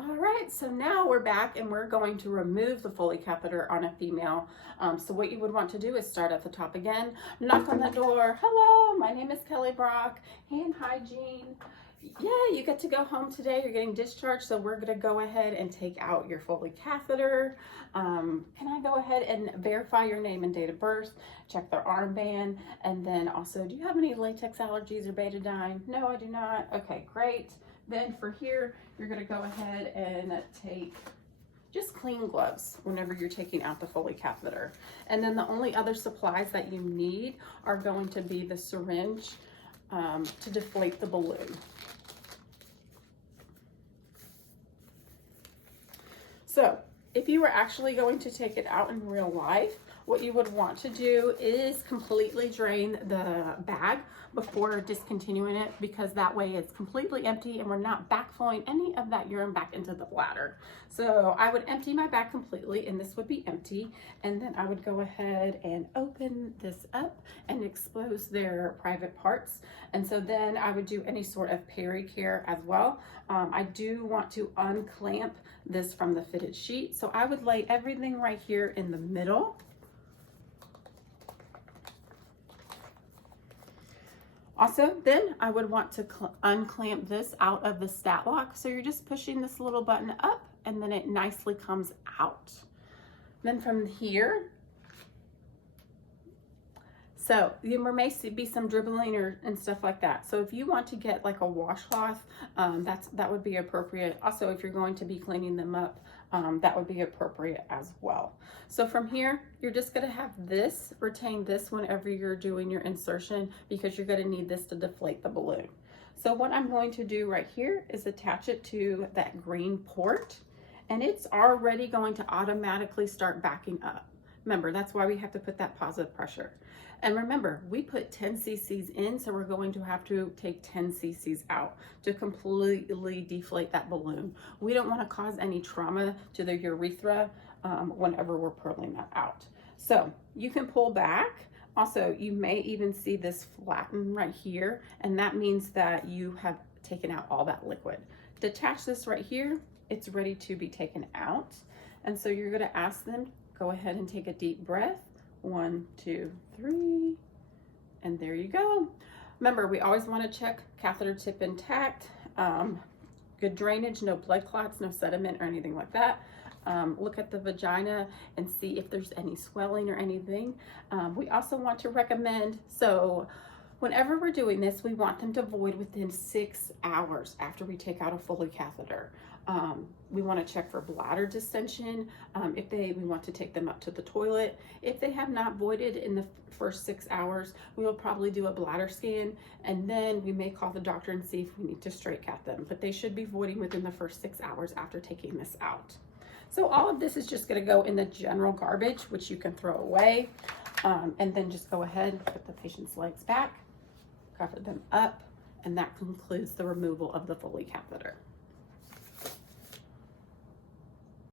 All right, so now we're back and we're going to remove the Foley catheter on a female. So what you would want to do is start at the top again, knock on the door. Hello, my name is Kelly Brock, hand hygiene. Yeah, you get to go home today. You're getting discharged, so we're gonna go ahead and take out your Foley catheter. Can I go ahead and verify your name and date of birth, check their armband, and then also, do you have any latex allergies or betadine? No, I do not. Okay, great. Then for here, you're gonna go ahead and take just clean gloves whenever you're taking out the Foley catheter. And then the only other supplies that you need are going to be the syringe to deflate the balloon. So if you were actually going to take it out in real life, what you would want to do is completely drain the bag before discontinuing it, because that way it's completely empty and we're not backflowing any of that urine back into the bladder. So I would empty my bag completely and this would be empty. And then I would go ahead and open this up and expose their private parts. And so then I would do any sort of peri-care as well. I do want to unclamp this from the fitted sheet. So I would lay everything right here in the middle. Also, then I would want to unclamp this out of the stat lock. So you're just pushing this little button up and then it nicely comes out. Then from here, so there may be some dribbling and stuff like that. So if you want to get like a washcloth, that would be appropriate. Also, if you're going to be cleaning them up, that would be appropriate as well. So from here, you're just gonna have this, retain this whenever you're doing your insertion, because you're gonna need this to deflate the balloon. So what I'm going to do right here is attach it to that green port, and it's already going to automatically start backing up. Remember, that's why we have to put that positive pressure. And remember, we put 10 cc's in, so we're going to have to take 10 cc's out to completely deflate that balloon. We don't want to cause any trauma to the urethra whenever we're pulling that out. So you can pull back. Also, you may even see this flatten right here, and that means that you have taken out all that liquid. Detach this right here. It's ready to be taken out. And so you're going to ask them, go ahead and take a deep breath. 1, 2, 3, and there you go. Remember, we always want to check catheter tip intact, good drainage, no blood clots, no sediment or anything like that. Look at the vagina and see if there's any swelling or anything. We also want to recommend, so whenever we're doing this, we want them to void within 6 hours after we take out a Foley catheter. We want to check for bladder distension. We want to take them up to the toilet. If they have not voided in the first 6 hours, we will probably do a bladder scan, and then we may call the doctor and see if we need to straight cat them, but they should be voiding within the first 6 hours after taking this out. So all of this is just going to go in the general garbage, which you can throw away, and then just go ahead, put the patient's legs back, cover them up, and that concludes the removal of the Foley catheter.